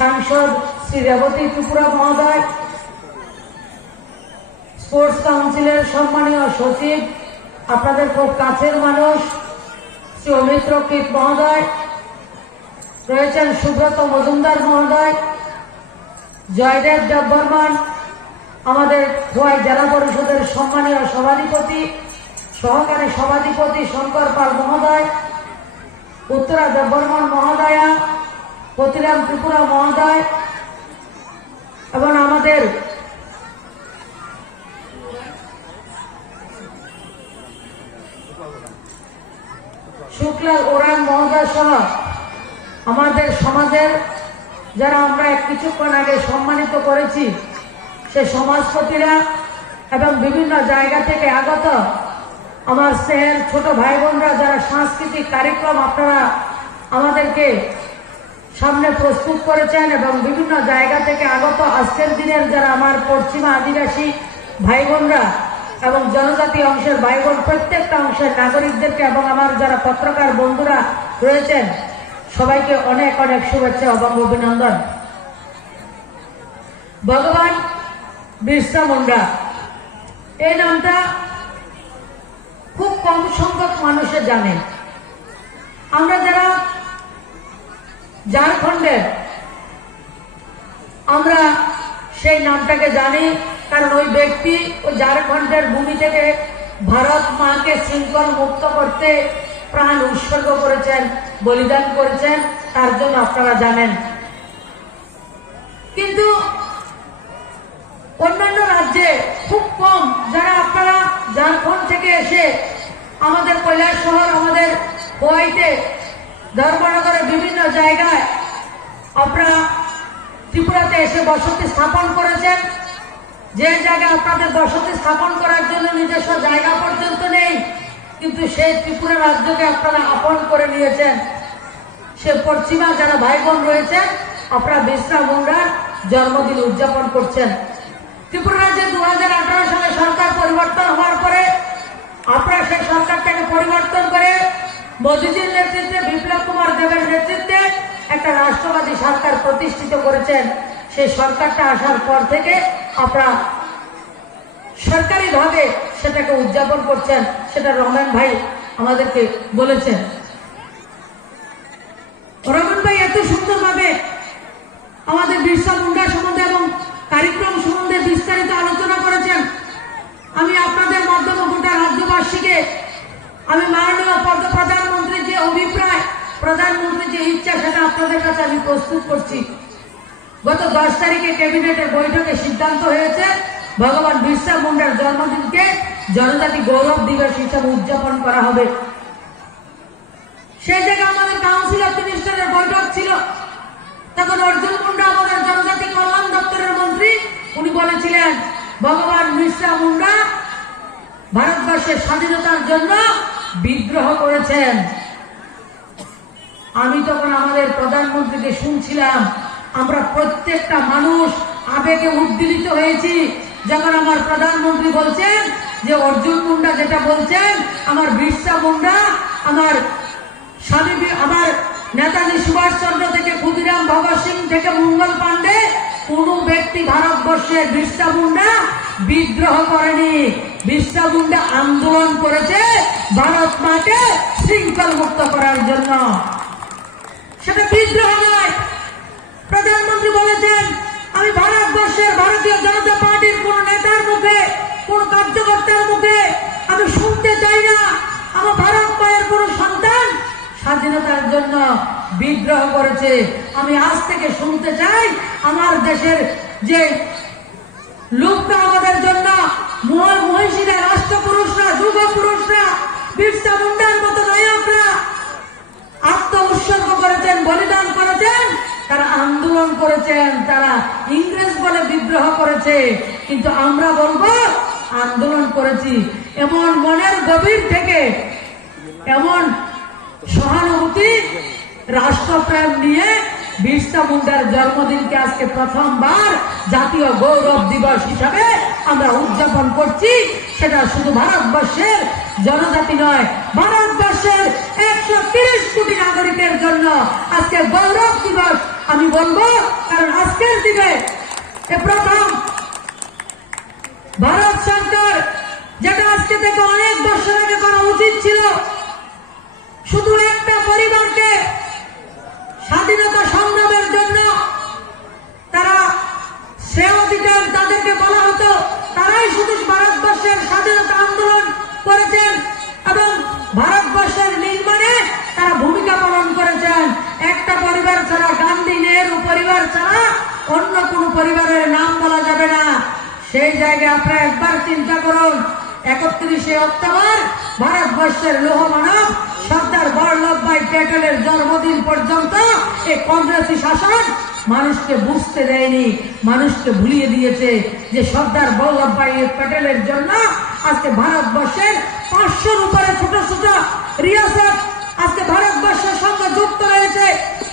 সাংসদ শ্রী রেবতী ত্রিপুরা মহোদয়, স্পোর্টস কাউন্সিলের সম্মানীয় সচিব, আপনাদের খুব কাছের মানুষ শ্রী অমিত্র কীট মহোদয় রয়েছেন, সুব্রত মজুমদার মহোদয়, জয়দেব দেববর্মন, আমাদের খোয়াই জেলা পরিষদের সম্মানীয় সভাধিপতি, সহকারী সভাধিপতি শঙ্কর পাল মহোদয়, উত্তরা দেববর্মন মহোদয়া, পতিরাম ত্রিপুরা মহোদয় এবং আমাদের শুক্লাল ওরান মহোদয় সহ আমাদের সমাজের যারা আমরা কিছুক্ষণ আগে সম্মানিত করেছি সে সমাজপতিরা এবং বিভিন্ন জায়গা থেকে আগত আমার স্নেহের ছোট ভাই বোনরা যারা সাংস্কৃতিক কার্যক্রম আপনারা আমাদেরকে সামনে প্রস্তুত করেছেন এবং বিভিন্ন জায়গা থেকে আগত আজকের দিনের যারা আমার পশ্চিমা আদিবাসী ভাই বোনরা এবং জনজাতি অংশের ভাই বোন প্রত্যেকটা অংশের নাগরিকদেরকে এবং আমার যারা পত্রকার বন্ধুরা রয়েছেন সবাইকে অনেক অনেক শুভেচ্ছা এবং অভিনন্দন। ভগবান বিরসা মুন্ডা এই নামটা খুব কম সংখ্যক মানুষে জানে। আমরা যারা ঝাড়খণ্ডের আমরা সেই নামটাকে জানি, কারণ ওই ব্যক্তি ওই ঝাড়খণ্ডের ভূমি থেকে ভারত মাকে শৃঙ্খল মুক্ত করতে প্রাণ উৎসর্গ করেছেন, বলিদান করেছেন, তার জন্য আপনারা জানেন। কিন্তু অন্যান্য রাজ্যে খুব কম যারা আপনারা ঝাড়খণ্ড থেকে এসে আমাদের কৈলাস শহর, আমাদের খোয়াইতে, ধর্মনগরের বিভিন্ন জায়গায় আপনারা ত্রিপুরাতে এসে বসতি স্থাপন করেছেন, যে জায়গায় আপনাদের বসতি স্থাপন করার জন্য নিজস্ব জায়গা পর্যন্ত নেই, কিন্তু সেই ত্রিপুরা রাজ্যকে আপনারা আপন করে নিয়েছেন। সে পশ্চিমা যারা ভাই বোন রয়েছেন আপনারা বিরসা মুন্ডার জন্মদিন উদযাপন করছেন। ত্রিপুরা রাজ্যে 2018 সালে সরকার পরিবর্তন হওয়ার পরে আপনারা সেই সরকারটাকে পরিবর্তন করে মোদীজির নেতৃত্বে, বিপ্লব কুমার দেবের নেতৃত্বে একটা রাষ্ট্রবাদী সরকার প্রতিষ্ঠিত করেছেন। সেই সরকারটা আসার পর থেকে আপনারা সরকারিভাবে সেটাকে উদযাপন করছেন, সেটা রমেন ভাই আমাদেরকে বলেছেন। রমেন ভাই এত সুন্দরভাবে আমাদের বিরসা মুন্ডা সম্বন্ধে এবং কার্যক্রম সম্বন্ধে বিস্তারিত আলোচনা করেছেন। আমি আপনাদের মাধ্যমে গোটা রাজ্যবাসীকে আমি মাননীয় প্রধানমন্ত্রীর যে অভিপ্রায়, প্রধানমন্ত্রীর যে ইচ্ছা সেটা আপনাদের কাছে আমি প্রস্তুত করছি। গত 10 তারিখে ক্যাবিনেটের বৈঠকে সিদ্ধান্ত হয়েছে ভগবান বিরসা মুন্ডার জন্মদিনকে জনজাতি গৌরব দিবস হিসাবে উদযাপন করা হবে। সেই জায়গায় আমাদের কাউন্সিল অফ মিনিস্টারের বৈঠক ছিল। তখন অর্জুন মুন্ডা আমাদের জনজাতি কল্যাণ দপ্তরের মন্ত্রী, উনি বলেছিলেন ভগবান বিরসা মুন্ডা ভারতবর্ষের স্বাধীনতার জন্য বিদ্রোহ করেছেন। আমি তখন আমাদের প্রধানমন্ত্রীকে শুনছিলাম, আমরা প্রত্যেকটা মানুষ আবেগে উদ্দীলিত হয়েছি যখন আমার প্রধানমন্ত্রী বলছেন যে অর্জুন মুন্ডা যেটা বলছেন, আমার বিরসা মুন্ডা, আমার স্বামী, আমার নেতাজি সুভাষচন্দ্র থেকে ক্ষুদিরাম ভগৎ সিং থেকে মঙ্গল পাণ্ডে, কোন ব্যক্তি ভারতবর্ষের বিরসা মুন্ডা বিদ্রোহ করেনি। বিরসা মুন্ডা আন্দোলন করেছে ভারত মাকে শৃঙ্খল মুক্ত করার জন্য, সেটা বিদ্রোহ নয়। প্রধানমন্ত্রী বলেছেন আমি ভারতবর্ষের ভারতীয় জনতা পার্টির কোন নেতার মুখে, কোন কার্যকর্তার মুখে আমি শুনতে চাই না আমার ভারত মায়ের কোন সন্তান স্বাধীনতার জন্য বিদ্রোহ করেছে। আমি আজ থেকে শুনতে চাই আমার দেশের যে লোকটা আমাদের জন্য মহিষীরা, রাষ্ট্রপুরুষরা, যুগ পুরুষরা, বিরসা মুন্ডার মতো নায়করা আত্ম উৎসর্গ করেছেন, বলিদান করেছেন, তারা আন্দোলন করেছেন, তারা ইংরেজ বলে বিদ্রোহ করেছে, কিন্তু আমরা বলবো আন্দোলন করেছি। এমন মনের গভীর থেকে এমন সহানুভূতি, রাষ্ট্রপ্রেম নিয়ে বিরসা মুন্ডার জন্মদিনকে আজকে প্রথমবার জাতীয় গৌরব দিবস হিসাবে আমরা উদযাপন করছি। সেটা শুধু ভারতবর্ষের জনজাতি নয়, ভারতবর্ষের 130 কোটি নাগরিকের জন্য আজকে গৌরব দিবস আমি আমি বলবো, কারণ আজকের দিনে প্রথম ভারত সরকার, যেটা আজকে থেকে অনেক বছর আগে করা উচিত ছিল, শুধু একটা পরিবারকে স্বাধীনতা সংগ্রামের জন্য তারা শ্রেয় দিতেন, তাদেরকে বলা হতো তারাই শুধু ভারতবর্ষের স্বাধীনতা আন্দোলন করেছেন এবং ভারতবর্ষের নির্মাণে তারা ভূমিকা পালন করেছেন। একটা পরিবার ছাড়া, গান্ধী নেহেরু পরিবার ছাড়া অন্য কোন পরিবারের নাম বলা যাবে না। সেই জায়গায় আপনারা একবার চিন্তা করুন, 31শে অক্টোবর ভারতবর্ষের লৌহ মানব সর্দার বল্লভভাই প্যাটেলের জন্মদিন পর্যন্ত এই কংগ্রেসি শাসন মানুষকে বুঝতে দেয়নি, মানুষকে ভুলিয়ে দিয়েছে যে সর্দার বল্লভভাই প্যাটেলের জন্য আজকে ভারতবর্ষের 500-র উপরে ছোট ছোট রিয়াসত আজকে ভারতবর্ষের সঙ্গে যুক্ত রয়েছে।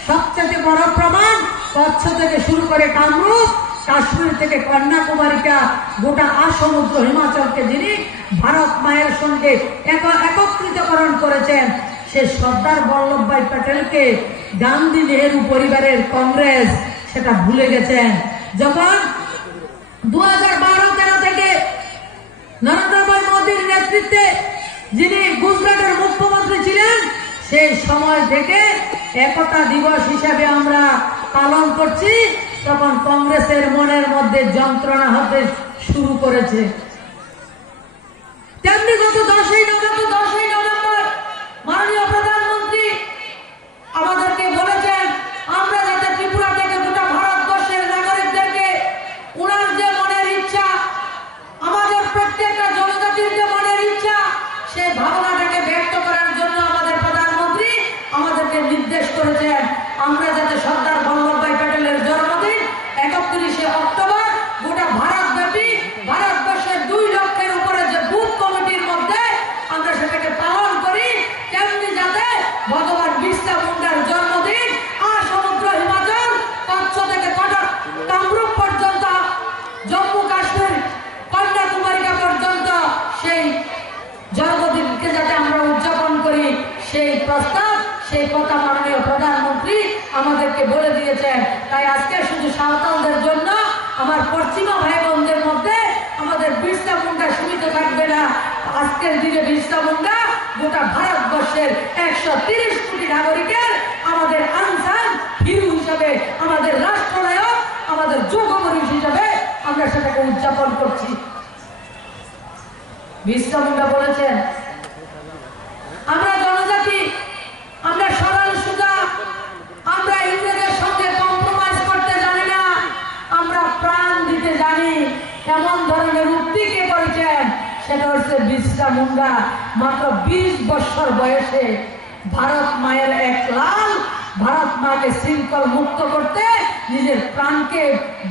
সবচেয়ে বড় প্রমাণ, কচ্ছ থেকে শুরু করে কামরূপ, কাশ্মীর থেকে কন্যাকুমারিকা, গোটা আসমুদ্র হিমাচলকে যিনি ভারত মায়ের সঙ্গে একত্রিতকরণ করেছেন, সে সর্দার বল্লভভাই প্যাটেলকে গান্ধী নেহেরু পরিবারের কংগ্রেস সেটা ভুলে গেছেন। যখন 2012-13 থেকে নরেন্দ্র মোদীর নেতৃত্বে যিনি গুজরাটের মুখ্যমন্ত্রী ছিলেন, সেই সময় থেকে একতা দিবস হিসাবে আমরা পালন করছি, তখন কংগ্রেসের মনের মধ্যে যন্ত্রণা হতে শুরু করেছে। তেমনি গত 10ই নভেম্বর মাননীয় প্রধানমন্ত্রী আমাদেরকে বলেছেন আমরা যাতে ত্রিপুরা থেকে গোটা ভারতবর্ষের নাগরিকদেরকে উনার যে মনের ইচ্ছা, আমাদের প্রত্যেকটা জনজাতির যে মনের ইচ্ছা, সেই ভাবনাটাকে ব্যক্ত করার জন্য আমাদের প্রধানমন্ত্রী আমাদেরকে নির্দেশ করেছেন আমরা যাতে সর্দার বল্লভভাই প্যাটেলের জন্মদিন 31শে অক্টোবর গোটা ভারতব্যাপী ভারতবর্ষের 2 লক্ষের উপরে যে বুথ কমিটির মধ্যে আমরা সেটাকে পালন করি, তেমনি যাতে ভগবান বিরসা মুন্ডার জন্মদিন সমুদ্র হিমাচল, কচ্ছ থেকে কামরূপ পর্যন্ত, জম্মু কাশ্মীর, কন্যাকুমারিকা পর্যন্ত সেই জন্মদিনকে যাতে আমরা উদযাপন করি, সেই প্রস্তাব, সেই কথা মাননীয় প্রধানমন্ত্রী আমাদেরকে বলে দিয়েছেন। তাই আজকে শুধু সাঁওতালদের জন্য, আমার পশ্চিমা ভাই বোনদের মধ্যে আমাদের বিরসা মুন্ডা সীমিত থাকবে না। আজকের দিনে বিরসা মুন্ডা গোটা ভারতবর্ষের 130 কোটি নাগরিকের আমাদের আনসান হিরো হিসাবে, আমাদের রাষ্ট্রনায়ক, আমাদের যোগপুরুষ হিসাবে আমরা সেটাকে উদযাপন করছি। বিরসা মুন্ডা বলেছেন আমরা জনজাতি, আমরা সরল সোজা, আমরা ইংরেজের সঙ্গে কম্প্রোমাইজ করতে জানি না, আমরা প্রাণ দিতে জানি। এমন ধরনের উক্তি কে করেছেন? সেটা হচ্ছে বিরসা মুন্ডা। মাত্র 20 বছর বয়সে ভারত মায়ের এক লাল, ভারত মাকে শৃঙ্খল মুক্ত করতে নিজের প্রাণকে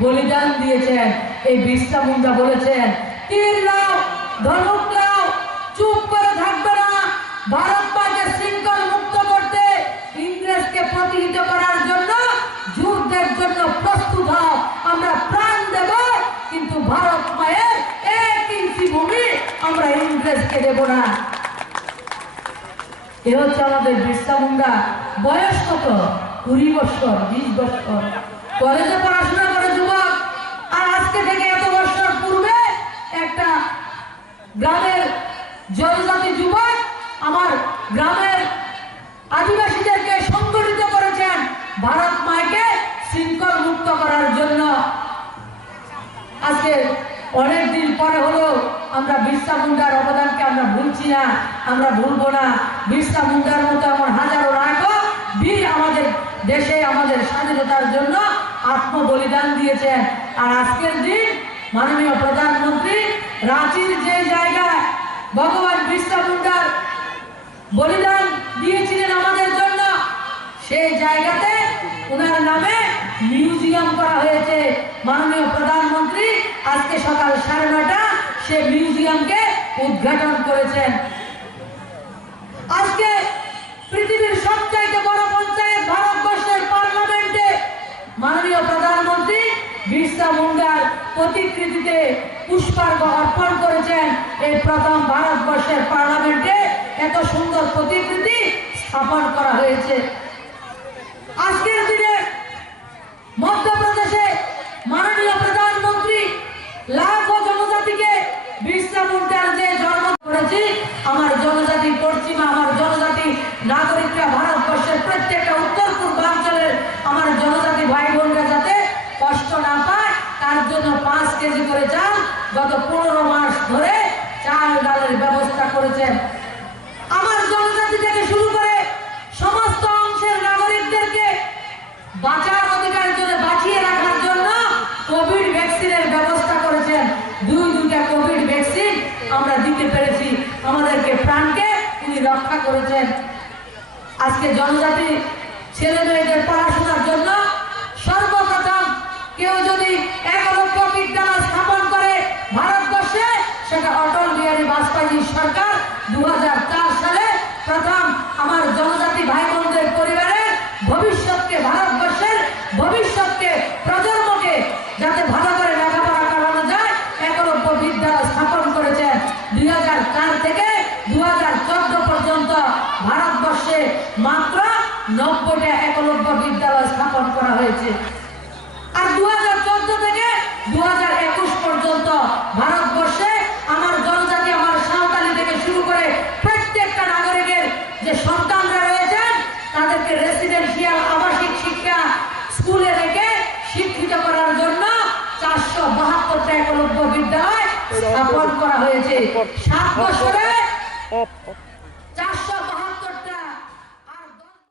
বলিদান দিয়েছেন। এই বিরসা মুন্ডা বলেছেন তীর লাও, ধনুক লাও, চুপ করে থাকবে না, ভারত মাকে শৃঙ্খল মুক্ত করতে, ইংরেজকে প্রতিহিত করার জন্য, যুদ্ধের জন্য প্রস্তুত হও, আমরা প্রাণ দেব, কিন্তু ভারত মায়ের 1 ইঞ্চি ভূমি আমরা ইংরেজকে দেব না। এ হচ্ছে আমাদের বিরসা মুন্ডা। বয়স কত? 20 বছর, 20 বছর, কলেজে পড়াশোনা করে যুবক। আর আজকে থেকে এত বছর পূর্বে একটা গ্রামের জনজাতি যুবক আমার গ্রামের আদিবাসীদেরকে সংগঠিত করেছেন ভারত মাকে শৃঙ্খল মুক্ত করার জন্য। আজকে অনেকদিন পরে হলো আমরা বিরসা মুন্ডার অবদানকে আমরা ভুলছি না, আমরা ভুলবো না। বিরসা মুন্ডার মতো আমার হাজারো নায়ক বীর আমাদের দেশে আমাদের স্বাধীনতার জন্য আত্মবলিদান দিয়েছেন। আর আজকের দিন মাননীয় প্রধানমন্ত্রী রাঁচির যে জায়গায় ভগবান বিরসা মুন্ডার বলিদান দিয়েছিলেন আমাদের জন্য, সেই জায়গাতে ওনার নামে মিউজিয়াম করা হয়েছে। মাননীয় প্রধানমন্ত্রী আজকে সকাল 9:30 সে মিউজিয়ামকে উদ্ঘাটন করেছেন। আজকে পৃথিবীর সবচাইতে বড় পঞ্চায়েত ভারতবর্ষের পার্লামেন্টে মাননীয় প্রধানমন্ত্রী বিরসা মুন্ডার প্রতিকৃতিতে পুষ্পার্ঘ অর্পণ করেছেন। এই প্রথম ভারতবর্ষের পার্লামেন্টে এত সুন্দর প্রতিকৃতি স্থাপন করা হয়েছে। আজকের দিনে কেজি করে চাল গত 15 মাস ধরে চাল ডালের ব্যবস্থা করেছেন। আমার জনজাতি থেকে শুরু করে সমস্ত অংশের নাগরিকদেরকে বাঁচার অধিকারের জন্য, বাঁচিয়ে রাখার জন্য কোভিড ভ্যাকসিনের ব্যবস্থা করেছেন। দুইটা কোভিড ভ্যাকসিন আমরা দিতে পেরেছি, আমাদেরকে প্রাণকে তিনি রক্ষা করেছেন। আজকে জনজাতি ছেলে মেয়েদের পড়াশোনার জন্য সর্বপ্রথম কেউ যদি 1 লক্ষ বিদ্যালয় স্থাপন করে ভারতবর্ষে, সেটা অটল বিহারী বাজপেয়ী সরকার 2004 সালে প্রথম আমার জনজাতি ভাই বোনদের পরিবারের ভবিষ্যৎকে, ভারতবর্ষের ভবিষ্যৎকে, প্রজন্মকে যাতে ভালো করে লেখাপড়া করানো যায় 1 লক্ষ বিদ্যালয় স্থাপন করেছেন। 2004 থেকে 2014 পর্যন্ত ভারতবর্ষে মাত্র 90টা 1 লক্ষ বিদ্যালয় স্থাপন করা হয়েছে। আর 2014 থেকে 2021 পর্যন্ত ভারতবর্ষে আমার জনজাতি, আমার সাঁওতালি থেকে শুরু করে প্রত্যেকটা নাগরিকের যে সন্তানরা রয়েছেন তাদেরকে রেসিডেন্সিয়াল আবাসিক শিক্ষা স্কুলে রেখে শিক্ষিত করার জন্য 472টা 1 লক্ষ বিদ্যালয় স্থাপন করা হয়েছে। 7 বছরে